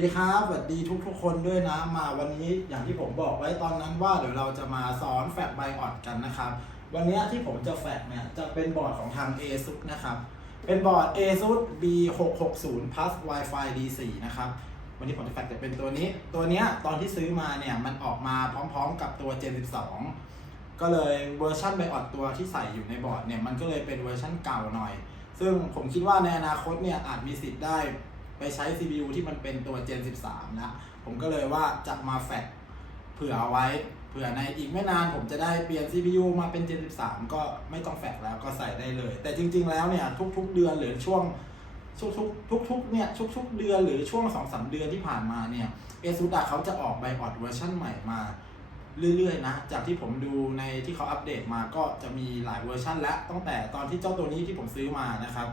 ดีครับสวัสดีทุกทุกๆคนด้วยนะมาวันนี้อย่างที่ผมบอกไว้ตอนนั้นว่าเดี๋ยวเราจะมาสอนแฟกไบออดกันนะครับ วันนี้ที่ผมจะแฟกเนี่ยจะเป็นบอร์ดของทาง ASUS นะครับ เป็นบอร์ด ASUS B660 plus Wi-Fi D4 นะครับ วันนี้ผมจะแฟกจะเป็นตัวนี้ ตัวนี้ตอนที่ซื้อมาเนี่ยมันออกมาพร้อมๆกับตัว Gen 12 ก็เลยเวอร์ชันไบออดตัวที่ใส่อยู่ในบอร์ดเนี่ยมันก็เลยเป็นเวอร์ชันเก่าหน่อย ซึ่งผมคิดว่าในอนาคตเนี่ยอาจมีสิทธิ์ได้ ไปใช้ CPU ที่มันเป็นตัว Gen 13 นะ ผมก็เลยว่าจะมาแฟกเผื่อเอาไว้เผื่อในอีกไม่นานผมจะได้เปลี่ยน CPU มาเป็น Gen 13 ก็ไม่ต้องแฟกแล้วก็ใส่ได้เลย แต่จริง ๆ แล้วเนี่ยทุก ๆ เดือนหรือช่วงทุกๆทุกๆเนี่ยทุกๆ เดือนหรือช่วง2-3เดือนที่ผ่านมาเนี่ย ASUS เขาจะออกไบออดเวอร์ชันใหม่มาเรื่อยๆนะ จากที่ผมดูในที่เขาอัปเดตมาก็จะมีหลายเวอร์ชันแล้วตั้งแต่ตอนที่เจ้าตัวนี้ที่ผมซื้อมานะครับ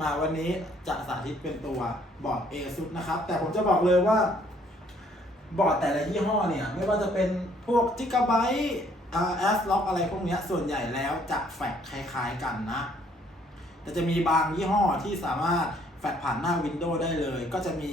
มาวันนี้จะสาธิตเป็นตัวบอร์ด ASUS นะครับ แต่ผมจะบอกเลยว่า บอร์ดแต่ละยี่ห้อเนี่ย ไม่ว่าจะเป็นพวก Gigabyte อ่า a s l o c k อะไรพวกเนี้ยส่วนใหญ่แล้วจะแฟกคล้ายๆกันนะ แต่จะมีบางยี่ห้อที่สามารถแฟกผ่านหน้า Windows ได้เลย ก็จะมี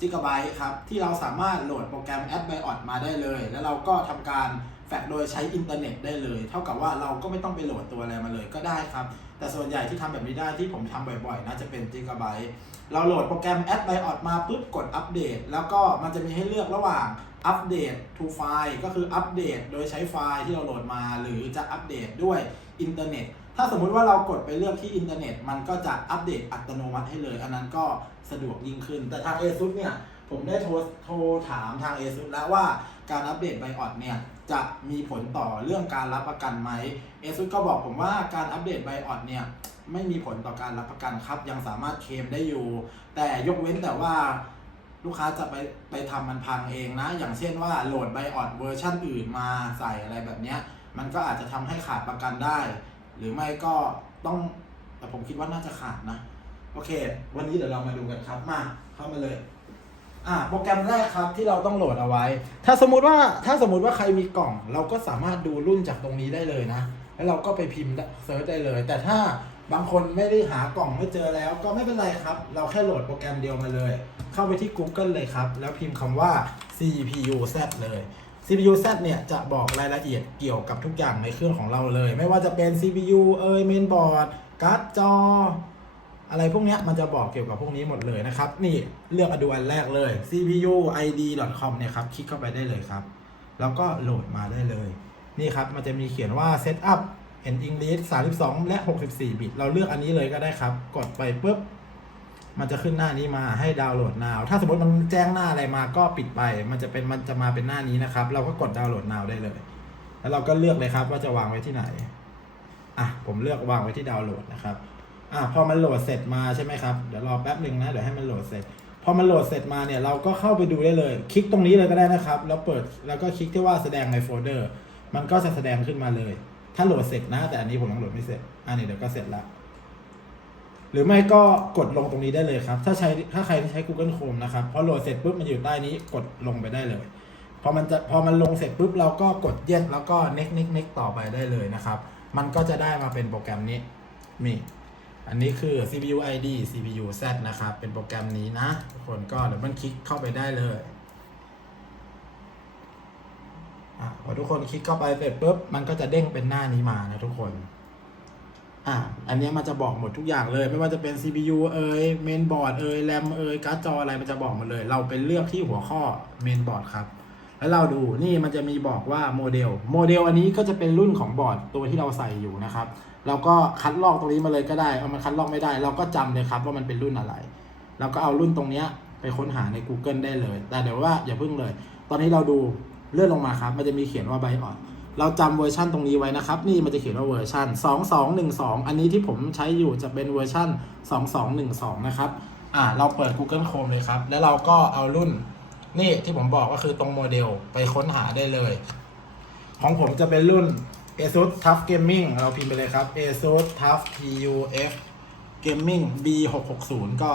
Gigabyte ครับ ที่เราสามารถโหลดโปรแกรม AdBios มาได้เลย แล้วเราก็ทำการแฟกโดยใช้อินเทอร์เน็ตได้เลย เท่ากับว่าเราก็ไม่ต้องไปโหลดตัวอะไรมาเลยก็ได้ครับ แต่ส่วนใหญ่ที่ทำแบบนี้ได้ที่ผมทำบ่อยๆน่าจะเป็น Gigabyte เราโหลดโปรแกรม AdBios มาปุ๊บกดอัปเดต แล้วก็มันจะมีให้เลือกระหว่างอัปเดต to ไฟล์ก็คืออัปเดตโดยใช้ไฟล์ที่เราโหลดมา หรือจะอัปเดตด้วยอินเทอร์เน็ตถ้าสมมุติว่าเรากดไปเลือกที่อินเทอร์เน็ต มันก็จะอัปเดตอัตโนมัติให้เลย อันนั้นก็สะดวกยิ่งขึ้น แต่ทาง ASUS เนี่ย ผมได้โทรโทรถามทาง ASUS แล้วว่า การอัปเดตไบออดเนี่ยจะมีผลต่อเรื่องการรับประกันไหม ASUS ก็บอกผมว่าการอัปเดตไบออดเนี่ยไม่มีผลต่อการรับประกันครับ ยังสามารถเคลมได้อยู่ แต่ยกเว้นแต่ว่าลูกค้าจะไปไปทำมันพังเองนะ อย่างเช่นว่าโหลดไบออดเวอร์ชันอื่นมาใส่อะไรแบบนี้มันก็อาจจะทำให้ขาดประกันได้ หรือไม่ก็ต้องแต่ผมคิดว่าน่าจะขาดนะ โอเค วันนี้เดี๋ยวเรามาดูกันครับมาเข้ามาเลย อ่าโปรแกรมแรกครับที่เราต้องโหลดเอาไว้ ถ้าสมมุติว่าถ้าสมมุติว่าใครมีกล่อง เราก็สามารถดูรุ่นจากตรงนี้ได้เลยนะ แล้วเราก็ไปพิมพ์เซิร์ชได้เลย แต่ถ้าบางคนไม่ได้หากล่องไม่เจอแล้วก็ไม่เป็นไรครับ เราแค่โหลดโปรแกรมเดียวมาเลย เข้าไปที่ Google เลยครับ แล้วพิมพ์คำว่า CPU Z เลย CPU Z เนี่ยจะบอกรายละเอียดเกี่ยวกับทุกอย่างในเครื่องของเราเลย ไม่ว่าจะเป็น CPU เอ่ย main board การ์ดจอ อะไรพวกนี้มันจะบอกเกี่ยวกับพวกนี้หมดเลยนะครับ นี่เลือกมาดูอันแรกเลย CPU id.com เนี่ยครับ คลิกเข้าไปได้เลยครับ แล้วก็โหลดมาได้เลย นี่ครับ มันจะมีเขียนว่า setup and English 32 และ 64 บิต เราเลือกอันนี้เลยก็ได้ครับ กดไปปุ๊บ มันจะขึ้นหน้านี้มาให้ดาวน์โหลด now ถ้าสมมติมันแจ้งหน้าอะไรมาก็ปิดไป มันจะเป็นมันจะมาเป็นหน้านี้นะครับ เราก็กดดาวน์โหลด now ได้เลย แล้วเราก็เลือกเลยครับว่าจะวางไว้ที่ไหน อะ ผมเลือกวางไว้ที่ดาวน์โหลดนะครับ อะพอมันโหลดเสร็จมาใช่ไหมครับ เดี๋ยวรอแป๊บหนึ่งนะ เดี๋ยวให้มันโหลดเสร็จ พอมันโหลดเสร็จมาเนี่ยเราก็เข้าไปดูได้เลย คลิกตรงนี้เลยก็ได้นะครับ แล้วเปิด แล้วก็คลิกที่ว่าแสดงในโฟลเดอร์ มันก็จะแสดงขึ้นมาเลย ถ้าโหลดเสร็จนะ แต่อันนี้ผมยังโหลดไม่เสร็จ อันนี้เดี๋ยวก็เสร็จล้วหรือไม่ก็กดลงตรงนี้ได้เลยครับ ถ้าใช้ ถ้าใครที่ใช้ Google Chrome นะครับ พอโหลดเสร็จปุ๊บมันอยู่ใต้นี้ กดลงไปได้เลย พอมันจะ พอมันลงเสร็จปุ๊บเราก็กด yes แล้วก็ next next next ต่อไปได้เลยนะครับ มันก็จะได้มาเป็นโปรแกรมนี้นี่ อันนี้คือ CPU ID CPU Z นะครับ เป็นโปรแกรมนี้นะ ทุกคนก็เดี๋ยวมันคลิกเข้าไปได้เลยอพอทุกคนคลิกเข้าไปเสร็จปุ๊บ มันก็จะเด้งเป็นหน้านี้มานะทุกคนอะอันนี้มันจะบอกหมดทุกอย่างเลย ไม่ว่าจะเป็น CPU เอ่ย main board เอ่ย RAM เอ่ยการ์ดจออะไรมันจะบอกหมดเลย เราไปเลือกที่หัวข้อ main board ครับ แล้วเราดูนี่มันจะมีบอกว่าโมเดลโมเดลอันนี้ก็จะเป็นรุ่นของบอร์ดตัวที่เราใส่อยู่นะครับ เราก็คัดลอกตรงนี้มาเลยก็ได้เอามันคัดลอกไม่ได้ เราก็จำเลยครับว่ามันเป็นรุ่นอะไร เราก็เอารุ่นตรงเนี้ยไปค้นหาใน Google ได้เลย แต่เดี๋ยวว่าอย่าเพึ่งเลย ตอนนี้เราดูเลื่อนลงมาครับ มันจะมีเขียนว่าไบออดเราจำเวอร์ชันตรงนี้ไว้นะครับ นี่มันจะเขียนว่าเวอร์ชัน2212 อันนี้ที่ผมใช้อยู่จะเป็นเวอร์ชัน2212 นะครับ อ่าเราเปิด Google Chrome เลยครับ แล้วเราก็เอารุ่น นี่ที่ผมบอกก็คือตรงโมเดลไปค้นหาได้เลย ของผมจะเป็นรุ่น ASUS TUF Gaming เราพิมพ์ไปเลยครับ ASUS TUF TUF Gaming B660 ก็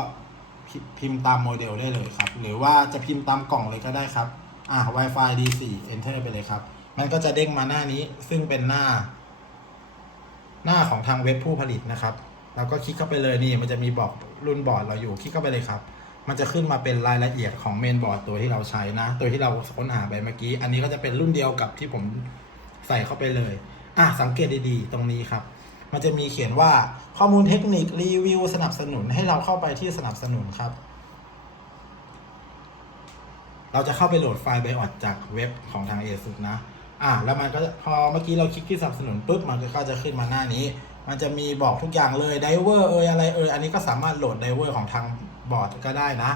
พิพิมพ์ตามโมเดลได้เลยครับ หรือว่าจะพิมพ์ตามกล่องเลยก็ได้ครับ อ่า Wi-Fi D4 Enter ไปเลยครับ มันก็จะเด้งมาหน้านี้ซึ่งเป็นหน้า หน้าของทางเว็บผู้ผลิตนะครับเราก็คลิกเข้าไปเลยนี่ มันจะมีบอกรุ่นบอร์ดเราอยู่ คลิกเข้าไปเลยครับ มันจะขึ้นมาเป็นรายละเอียดของเมนบอร์ดตัวที่เราใช้นะ ตัวที่เราค้นหาไปเมื่อกี้ อันนี้ก็จะเป็นรุ่นเดียวกับที่ผม ใส่เข้าไปเลย อะสังเกตดีๆ ตรงนี้ครับ มันจะมีเขียนว่าข้อมูลเทคนิครีวิวสนับสนุนให้เราเข้าไปที่สนับสนุนครับ เราจะเข้าไปโหลดไฟล์ไบออดจากเว็บของทาง ASUS นะ อะแล้วมันก็จะพอเมื่อกี้เราคลิกที่สนับสนุนปุ๊บมันก็จะขึ้นมาหน้านี้ มันจะมีบอกทุกอย่างเลยไดเวอร์เอยอะไรเอยอันนี้ก็สามารถโหลดไดเวอร์ของทางบอร์ดก็ได้นะ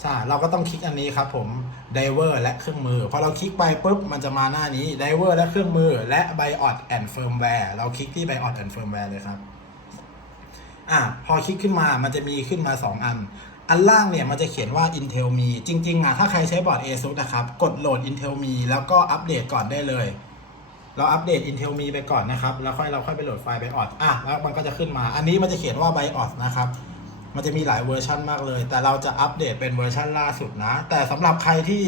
ใช่เราก็ต้องคลิกอันนี้ครับผมไดเวอร์และเครื่องมือพอเราคลิกไปปุ๊บมันจะมาหน้านี้ไดเวอร์และเครื่องมือ และ BIOS and firmware เราคลิกที่ BIOS and firmware เลยครับอะพอคลิกขึ้นมามันจะมีขึ้นมา 2 อัน อันล่างเนี่ยมันจะเขียนว่า Intel มี จริง ๆอะถ้าใครใช้บอร์ด ASUS นะครับ กดโหลด Intel มี แล้วก็อัปเดตก่อนได้เลย เราอัปเดต Intel มีไปก่อนนะครับ แล้วค่อยเราค่อยไปโหลดไฟล์ BIOS อะแล้วมันก็จะขึ้นมา อันนี้มันจะเขียนว่า BIOS นะครับ มันจะมีหลายเวอร์ชันมากเลย แต่เราจะอัปเดตเป็นเวอร์ชันล่าสุดนะ แต่สำหรับใครที่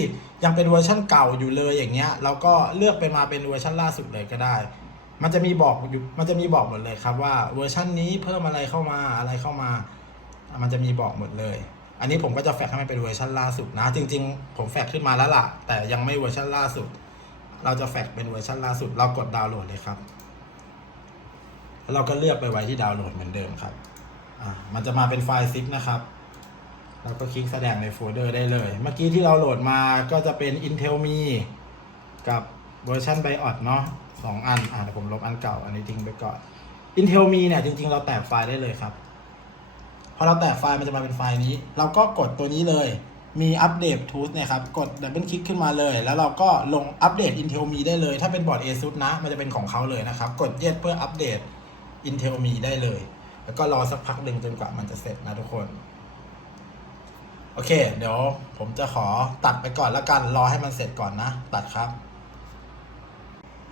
ยังเป็นเวอร์ชันเก่าอยู่เลยอย่างเงี้ย เราก็เลือกไปมาเป็นเวอร์ชันล่าสุดเลยก็ได้ มันจะมีบอกอยู่มันจะมีบอกหมดเลยครับว่าเวอร์ชันนี้เพิ่มอะไรเข้ามาอะไรเข้ามา มันจะมีบอกหมดเลย อันนี้ผมก็จะแฟกให้มันเป็นเวอร์ชันล่าสุดนะ จริง ๆ ผมแฟกขึ้นมาแล้วล่ะ แต่ยังไม่เวอร์ชันล่าสุด เราจะแฟกเป็นเวอร์ชันล่าสุด เรากดดาวน์โหลดเลยครับแล้วเราก็เลือกไปไว้ที่ดาวน์โหลดเหมือนเดิมครับ มันจะมาเป็นไฟล์ซิปนะครับเราก็คลิกแสดงในโฟลเดอร์ได้เลย เมื่อกี้ที่เราโหลดมาก็จะเป็น Intel Me กับเวอร์ชัน BIOS เนาะสองอัน อ่าผมลบอันเก่า อันนี้ทิ้งไปก่อน Intel Me เนี่ยจริง ๆ เราแตกไฟล์ได้เลยครับ พอเราแตกไฟล์มันจะมาเป็นไฟล์นี้ เราก็กดตัวนี้เลย มีอัปเดต tools เนี่ยครับ กดดับเบิลคลิกขึ้นมาเลย แล้วเราก็ลงอัปเดต Intel Me ได้เลย ถ้าเป็นบอร์ด ASUS นะ มันจะเป็นของเขาเลยนะครับ กด yes เพื่ออัปเดต Intel Me ได้เลย แล้วก็รอสักพักหนึ่งจนกว่ามันจะเสร็จนะทุกคน โอเค เดี๋ยวผมจะขอตัดไปก่อนแล้วกัน รอให้มันเสร็จก่อนนะ ตัดครับ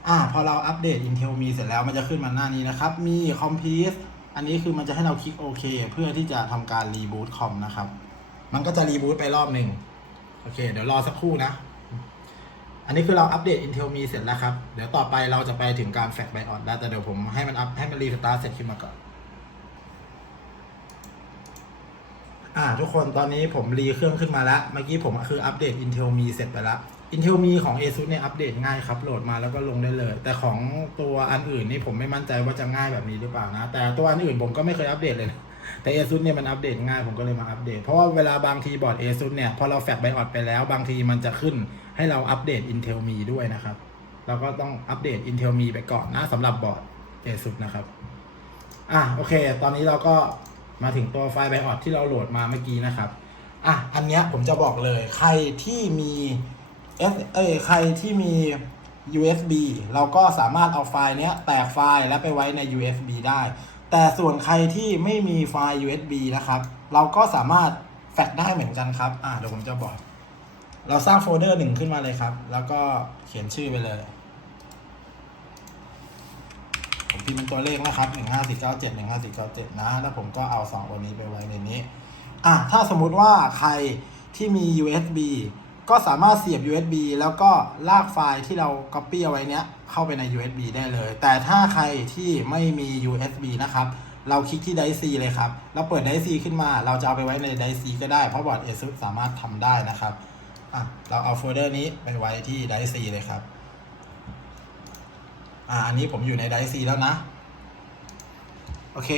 อ่า พอเราอัปเดต Intel Me เสร็จแล้วมันจะขึ้นมาหน้านี้นะครับ มี Complete อันนี้คือมันจะให้เราคลิกโอเคเพื่อที่จะทำการรีบูตคอมนะครับ มันก็จะรีบูตไปรอบหนึ่งโอเค เดี๋ยวรอสักครู่นะ อันนี้คือเราอัปเดต Intel Me เสร็จแล้วครับ เดี๋ยวต่อไปเราจะไปถึงการแฟกไบออดแล้วแต่เดี๋ยวผมให้มันอัพให้มันรีสตาร์ทเสร็จขึ้นมาก่อน อ่าทุกคนตอนนี้ผมรีเครื่องขึ้นมาแล้ว เมื่อกี้ผมคืออัปเดต Intel Me เสร็จไปแล้ว Intel Me ของ ASUS เนี่ยอัปเดตง่ายครับโหลดมาแล้วก็ลงได้เลย แต่ของตัวอันอื่นนี่ผมไม่มั่นใจว่าจะง่ายแบบนี้หรือเปล่านะ แต่ตัวอันอื่นผมก็ไม่เคยอัปเดตเลยนะแต่ ASUS เนี่ยมันอัปเดตง่ายผมก็เลยมาอัปเดต เพราะว่าเวลาบางทีบอร์ด ASUS เนี่ยพอเราแฟกไบออดไปแล้ว บางทีมันจะขึ้นให้เราอัปเดต Intel Me ด้วยนะครับเราก็ต้องอัปเดต Intel Me ไปก่อนนะสำหรับบอร์ด ASUS นะครับอะโอเค ตอนนี้เราก็ มาถึงตัวไฟล์ไบออดที่เราโหลดมาเมื่อกี้นะครับ อะ อันเนี้ยผมจะบอกเลย ใครที่มี S เอ้ยใครที่มี USB เราก็สามารถเอาไฟล์เนี้ยแตกไฟล์แล้วไปไว้ใน USB ได้ แต่ส่วนใครที่ไม่มีไฟล์ USB นะครับ เราก็สามารถแฟกได้เหมือนกันครับ อะเดี๋ยวผมจะบอก เราสร้างโฟลเดอร์หนึ่งขึ้นมาเลยครับ แล้วก็เขียนชื่อไปเลย ผมพิมพ์เป็นตัวเลขนะครับหนึ่งห้าสี่เก้าเจ็ดหนึ่งห้าสี่เก้าเจ็ดนะ แล้วผมก็เอาสองตัวนี้ไปไว้ในนี้ อะ ถ้าสมมุติว่าใครที่มี USB ก็สามารถเสียบ USB แล้วก็ลากไฟล์ที่เรา Copy เอาไว้เนี้ยเข้าไปใน USB ได้เลย แต่ถ้าใครที่ไม่มี USB นะครับ เราคลิกที่ Drive C เลยครับ แล้วเปิด Drive C ขึ้นมา เราจะเอาไปไว้ใน Drive C ก็ได้ เพราะบอร์ด ASUS สามารถทำได้นะครับ อะ เราเอาโฟลเดอร์นี้ไปไว้ที่ Drive C เลยครับ อ่าอันนี้ผมอยู่ใน Drive C แล้วนะ โอเค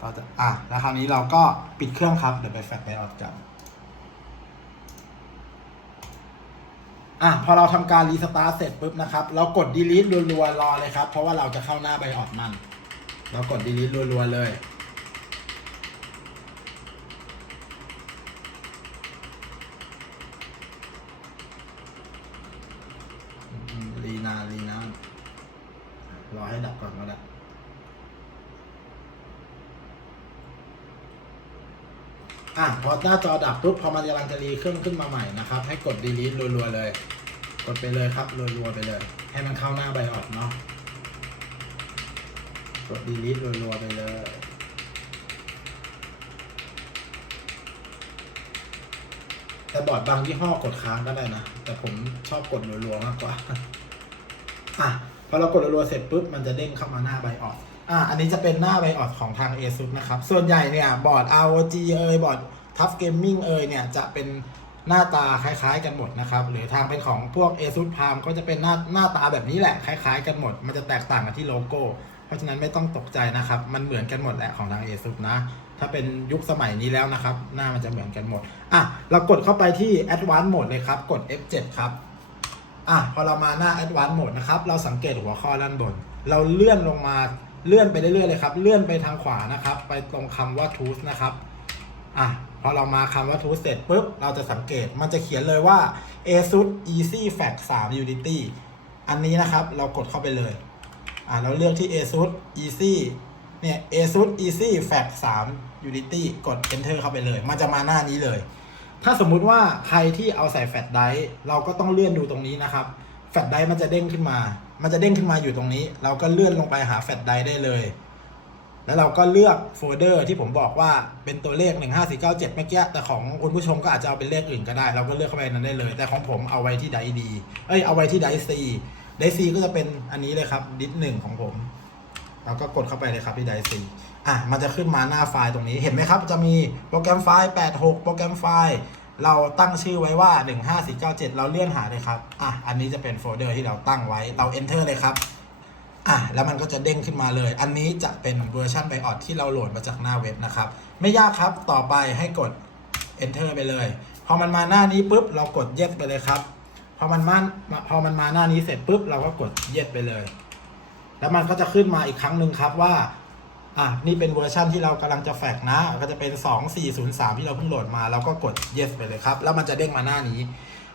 เราจะอะแล้วคราวนี้เราก็ปิดเครื่องครับ เดี๋ยวไปแฟกไปออกกันอะพอเราทำการรีสตาร์ทเสร็จปุ๊บนะครับ เรากด delete รัวๆรอเลยครับ เพราะว่าเราจะเข้าหน้าไบออดมัน เรากด delete รัวๆเลย อืมรีนานรีนาน รอให้ดับก่อนก็ได้อะพอหน้าจอดับปุ๊บพอมันกำลังจะรีเครื่องขึ้นมาใหม่นะครับ ให้กด delete รัวๆเลย กดไปเลยครับรัวๆไปเลย ให้มันเข้าหน้าไบออดเนาะกด delete รัวๆไปเลยแต่บอร์ดบางยี่ห้อกดค้างก็ได้นะ แต่ผมชอบกดรัวๆมากกว่า อะ พอเรากดรัวๆเสร็จปุ๊บมันจะเด้งเข้ามาหน้าไบออดอะอันนี้จะเป็นหน้าไบออดของทาง ASUS นะครับ ส่วนใหญ่เนี่ยบอร์ด ROG เอยบอร์ดทัฟเกมมิ่งเอยเนี่ยจะเป็นหน้าตาคล้ายๆกันหมดนะครับ หรือทางเป็นของพวก ASUS Palm ก็จะเป็นหน้าหน้าตาแบบนี้แหละคล้ายๆกันหมด มันจะแตกต่างกันที่โลโก้ เพราะฉะนั้นไม่ต้องตกใจนะครับ มันเหมือนกันหมดแหละของทาง ASUS นะ ถ้าเป็นยุคสมัยนี้แล้วนะครับ หน้ามันจะเหมือนกันหมด อะ เรากดเข้าไปที่ Advanced Mode เลยครับ กด F7 ครับ อะพอเรามาหน้า Advanced Mode นะครับเราสังเกตหัวข้อด้านบน เราเลื่อนลงมาเลื่อนไปเรื่อยๆเลยครับ เลื่อนไปทางขวานะครับ ไปตรงคำว่า Tools นะครับอะพอเรามาคำว่า Tools เสร็จปุ๊บ เราจะสังเกตมันจะเขียนเลยว่า ASUS Easy Fact 3 Unity อันนี้นะครับเรากดเข้าไปเลยอะเราเลือกที่ ASUS Easy เนี่ย ASUS Easy Fact 3 Unity กด Enter เข้าไปเลย มันจะมาหน้านี้เลย ถ้าสมมุติว่าใครที่เอาใส่แฟลชไดร์เราก็ต้องเลื่อนดูตรงนี้นะครับ แฟลชไดร์มันจะเด้งขึ้นมา มันจะเด้งขึ้นมาอยู่ตรงนี้ เราก็เลื่อนลงไปหาแฟลชไดร์ได้เลย แล้วเราก็เลือกโฟลเดอร์ที่ผมบอกว่าเป็นตัวเลข 15497 เมื่อกี้ แต่ของคุณผู้ชมก็อาจจะเอาเป็นเลขอื่นก็ได้ เราก็เลือกเข้าไปนั้นได้เลย แต่ของผมเอาไว้ที่ไดร์ดี เอ้ย เอาไว้ที่ไดร์ซี ไดร์ซีก็จะเป็นอันนี้เลยครับ ดิสหนึ่งของผม เราก็กดเข้าไปเลยครับที่ไดร์ซี อะมันจะขึ้นมาหน้าไฟล์ตรงนี้เห็นไหมครับ จะมีโปรแกรมไฟล์ 86 โปรแกรมไฟล์เราตั้งชื่อไว้ว่า 15497 เราเลื่อนหาเลยครับ อะ อันนี้จะเป็นโฟลเดอร์ที่เราตั้งไว้ เรา enter เลยครับ อะ แล้วมันก็จะเด้งขึ้นมาเลย อันนี้จะเป็นเวอร์ชันไบออดที่เราโหลดมาจากหน้าเว็บนะครับ ไม่ยากครับ ต่อไปให้กด enter ไปเลย พอมันมาหน้านี้ปุ๊บ เรากด yes ไปเลยครับ พอมันมา พอมันมาหน้านี้เสร็จปุ๊บ เราก็กด yes ไปเลย แล้วมันก็จะขึ้นมาอีกครั้งหนึ่งครับว่า อะนี่เป็นเวอร์ชันที่เรากำลังจะแฟกนะ ก็จะเป็น 2403 ที่เราเพิ่งโหลดมาเราก็กด yes ไปเลยครับ แล้วมันจะเด้งมาหน้านี้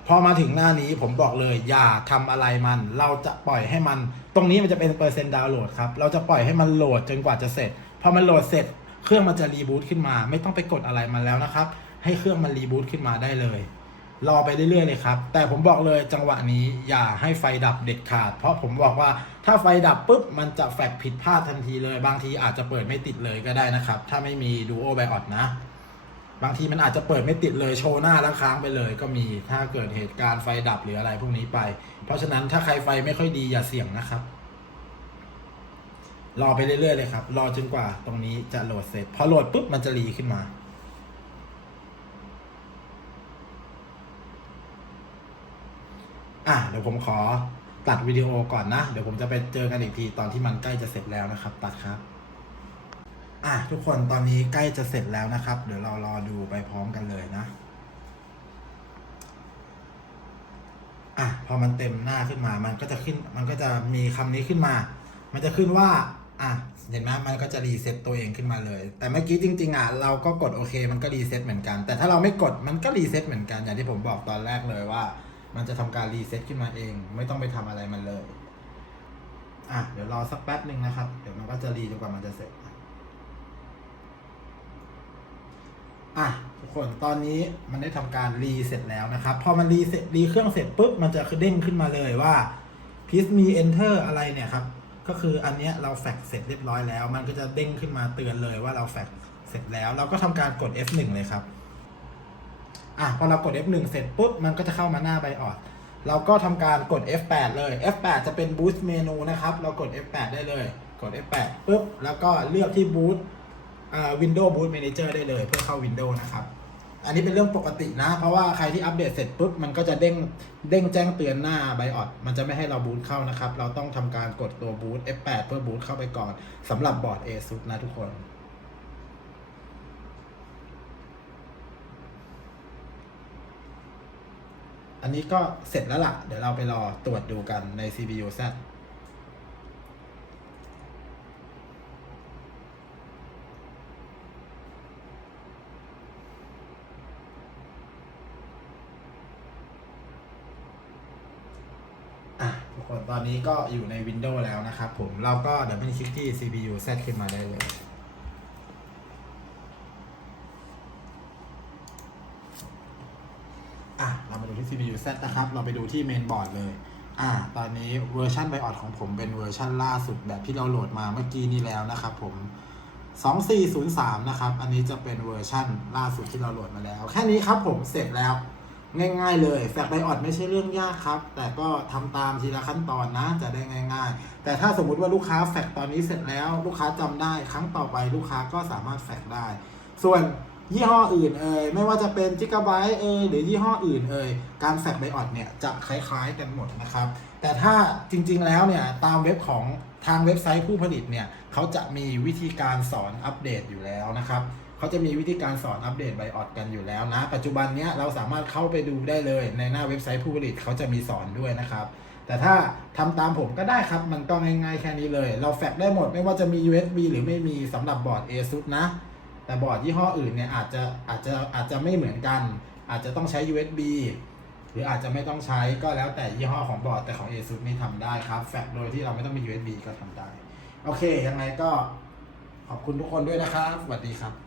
พอมาถึงหน้านี้ผมบอกเลยอย่าทำอะไรมัน เราจะปล่อยให้มัน ตรงนี้มันจะเป็นเปอร์เซ็นต์ดาวน์โหลดครับ เราจะปล่อยให้มันโหลดจนกว่าจะเสร็จ พอมันโหลดเสร็จ เครื่องมันจะรีบูตขึ้นมา ไม่ต้องไปกดอะไรมันแล้วนะครับ ให้เครื่องมันรีบูตขึ้นมาได้เลย รอไปเรื่อยๆเลยครับ แต่ผมบอกเลยจังหวะนี้อย่าให้ไฟดับเด็ดขาด เพราะผมบอกว่าถ้าไฟดับปุ๊บ มันจะแฟกผิดพลาดทันทีเลย บางทีอาจจะเปิดไม่ติดเลยก็ได้นะครับ ถ้าไม่มี Duo BIOS นะ บางทีมันอาจจะเปิดไม่ติดเลยโชว์หน้าแล้วค้างไปเลย ก็มีถ้าเกิดเหตุการณ์ไฟดับหรืออะไรพวกนี้ไป เพราะฉะนั้นถ้าใครไฟไม่ค่อยดีอย่าเสี่ยงนะครับ รอไปเรื่อยๆเลยครับ รอจนกว่าตรงนี้จะโหลดเสร็จ พอโหลดปุ๊บมันจะรีขึ้นมา อะเดี๋ยวผมขอตัดวิดีโอก่อนนะ เดี๋ยวผมจะไปเจอกันอีกทีตอนที่มันใกล้จะเสร็จแล้วนะครับ ตัดครับ อะทุกคนตอนนี้ใกล้จะเสร็จแล้วนะครับ เดี๋ยวเรารอดูไปพร้อมกันเลยนะ อะพอมันเต็มหน้าขึ้นมา มันก็จะขึ้น มันก็จะมีคำนี้ขึ้นมา มันจะขึ้นว่า อะเห็นไหมมันก็จะรีเซ็ตตัวเองขึ้นมาเลย แต่เมื่อกี้จริงๆอะเราก็กดโอเค มันก็รีเซ็ตเหมือนกัน แต่ถ้าเราไม่กดมันก็รีเซ็ตเหมือนกันอย่างที่ผมบอกตอนแรกเลยว่า มันจะทำการรีเซ็ตขึ้นมาเอง ไม่ต้องไปทำอะไรมันเลย อะ เดี๋ยวรอสักแป๊บหนึ่งนะครับ เดี๋ยวมันก็จะรีจนกว่ามันจะเสร็จ อะทุกคนตอนนี้มันได้ทำการรีเสร็จแล้วนะครับ พอมันรีเสร็จรีเครื่องเสร็จปุ๊บมันจะเด้งขึ้นมาเลยว่า please me enter อะไรเนี่ยครับ ก็คืออันเนี้ยเราแฟกเสร็จเรียบร้อยแล้ว มันก็จะเด้งขึ้นมาเตือนเลยว่าเราแฟกเสร็จแล้ว เราก็ทำการกด F1 เลยครับ อะพอเรากด F1 เสร็จปุ๊บมันก็จะเข้ามาหน้าไบออดเราก็ทำการกด F8 เลย F8 จะเป็น boost เมนูนะครับ เรากด F8 ได้เลย กด F8 ปุ๊บ แล้วก็เลือกที่ boot อ่า Windows Boot Manager ได้เลยเพื่อเข้า Windows นะครับ อันนี้เป็นเรื่องปกตินะ เพราะว่าใครที่อัปเดตเสร็จปุ๊บ มันก็จะเด้ง เด้งแจ้งเตือนหน้า BIOS มันจะไม่ให้เราบูตเข้านะครับ เราต้องทำการกดตัวบูต F8 เพื่อบูตเข้าไปก่อนสำหรับบอร์ด ASUS นะทุกคน อันนี้ก็เสร็จแล้วล่ะ เดี๋ยวเราไปรอตรวจดูกันใน CPU Z อะทุกคนตอนนี้ก็อยู่ใน Windows แล้วนะครับผม เราก็เดี๋ยวเป็นคลิกที่ CPU Z ขึ้นมาได้เลย อะ เรามาดูที่ CPU Z นะครับ เราไปดูที่เมนบอร์ดเลย อะตอนนี้เวอร์ชันไบออดของผมเป็นเวอร์ชันล่าสุดแบบที่เราโหลดมาเมื่อกี้นี้แล้วนะครับผม 2403 นะครับ อันนี้จะเป็นเวอร์ชั่นล่าสุดที่เราโหลดมาแล้ว แค่นี้ครับผมเสร็จแล้ว ง่ายๆเลยแฟกไบออดไม่ใช่เรื่องยากครับ แต่ก็ทำตามทีละขั้นตอนนะจะได้ง่าย ๆ แต่ถ้าสมมุติว่าลูกค้าแฟกตอนนี้เสร็จแล้ว ลูกค้าจำได้ ครั้งต่อไปลูกค้าก็สามารถแฟกได้ ส่วน ยี่ห้ออื่นเอ่ยไม่ว่าจะเป็น Gigabyte เอ่ยหรือยี่ห้ออื่นเอ่ยการแฟกไบออดเนี่ยจะคล้ายๆกันหมดนะครับ แต่ถ้าจริงๆแล้วเนี่ยตามเว็บของทางเว็บไซต์ผู้ผลิตเนี่ยเขาจะมีวิธีการสอนอัปเดตอยู่แล้วนะครับเขาจะมีวิธีการสอนอัปเดตไบออดกันอยู่แล้วนะ ปัจจุบันเนี้ยเราสามารถเข้าไปดูได้เลยในหน้าเว็บไซต์ผู้ผลิตเขาจะมีสอนด้วยนะครับแต่ถ้าทำตามผมก็ได้ครับ มันก็ง่ายๆแค่นี้เลย เราแฟกได้หมดไม่ว่าจะมี USB หรือไม่มีสำหรับบอร์ด ASUS นะ แต่บอร์ดยี่ห้ออื่นเนี่ยอาจจะอาจจะอาจจะไม่เหมือนกัน อาจจะต้องใช้ USB หรืออาจจะไม่ต้องใช้ก็แล้วแต่ยี่ห้อของบอร์ดแต่ของ ASUS นี่ทำได้ครับแฟกโดยที่เราไม่ต้องมี USB ก็ทำได้ โอเคยังไงก็ขอบคุณทุกคนด้วยนะครับสวัสดีครับ